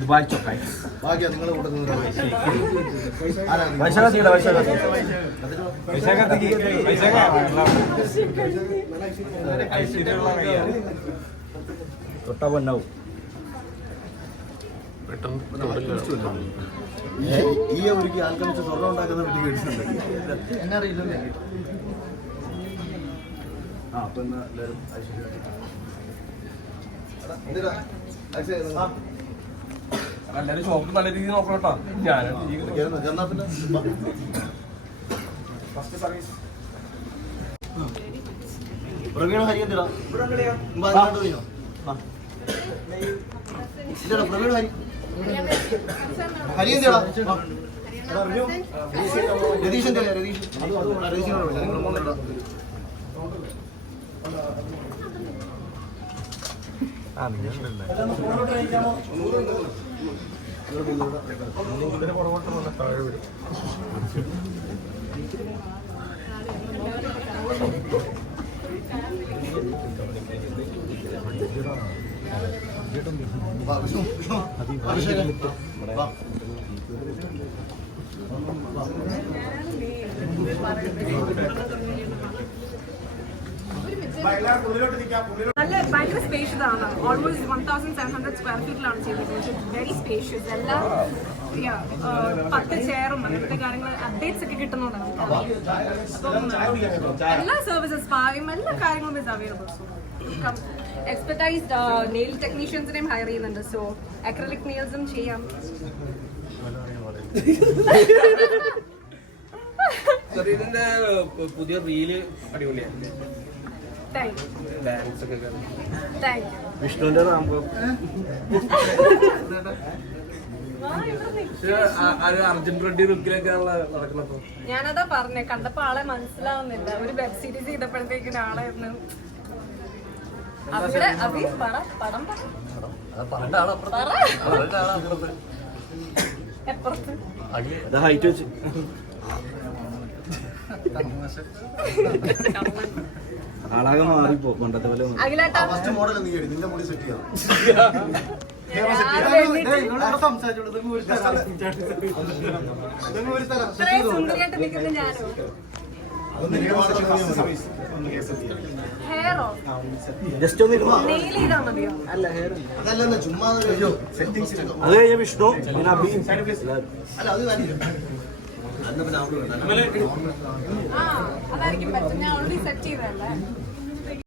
Dubai ചൊക്കായി ഭാഗ്യ നിങ്ങളെ വൈശാഖ തൊട്ടാ പൊന്നാവും ഈ ഒരുക്കി ആൽക്കമിച്ച് സ്വർണം ഉണ്ടാക്കുന്ന പറ്റി കേട്ടിട്ടുണ്ട്. എന്നെ അറിയില്ലല്ലേ? ആ അപ്പൊ എന്നാ എല്ലാവരും ഷോപ്പ് നല്ല രീതിയിൽ നോക്കണം കേട്ടോ ഞാൻ. ചെന്നാ പിന്നെ. പ്രവീണ പ്രവീണ ഹരി ആ. രതീഷ് എന്താ രതീഷ് രതീഷിനോട് വിളിക്കാം. നിങ്ങൾ മൂന്നുപേരുടെ. ആ നിങ്ങൾ വാ, വിഷ്ണു, വിഷ്ണു. അഭിഷേകൻ. വാ. നല്ല ഭയങ്കര സ്പേഷ്യസ് ആണ്. Almost one thousand seven hundred square ഫീറ്റിലാണ് ചെയ്തിരിക്കുന്നത്. വെരി സ്പേഷ്യസ് എല്ലാം uh, പത്ത് ചെയറും അങ്ങനത്തെ കാര്യങ്ങൾ അപ്ഡേറ്റ്സ് ഒക്കെ കിട്ടുന്നതാണ് നമുക്ക് എല്ലാ സർവീസസ് സ്പായും എല്ലാ കാര്യങ്ങളും ഇസ് അവൈലബിൾ എക്സ്പെർട്ടൈസ്ഡ് നെയിൽ ടെക്നീഷ്യൻസിനെയും ഹയർ ചെയ്യുന്നുണ്ട്. സോ അക്രലിക് നെയിൽസും ചെയ്യാം. ഇതിന്റെ പുതിയ റീൽ അടിപൊളിയാണ് ഡാൻസ് ഒക്കെ വിഷ്ണുവിന്റെ അർജുൻ റെഡ്ഡി ലുക്കിലൊക്കെയാണല്ലോ നടക്കുന്നപ്പോ. ഞാനതാ പറഞ്ഞേ കണ്ടപ്പോ ആളെ മനസ്സിലാവുന്നില്ല. ഒരു വെബ് സീരീസ് ചെയ്തപ്പോഴത്തേക്കും ആളായിരുന്നു. അവിടെ അഭി പറ പടം പറഞ്ഞു പറ. എപ്പുറത്ത്. ഹൈറ്റ് വെച്ച്. ആളാകെ മാറിപ്പോ പണ്ടത്തെ പോലെ ഫസ്റ്റ് മോഡൽ നീ എടു. നിന്റെ മുടി സെറ്റ് ചെയ്യാം. ജസ്റ്റ് ഒന്ന് അതല്ലെന്ന് ചുമ്മാ അത് കഴിഞ്ഞ. വിഷ്ണു അല്ല അത് അതായിരിക്കും പറ്റും. ഞാൻ ഓൾറെഡി സെറ്റ് ചെയ്തതല്ലേ?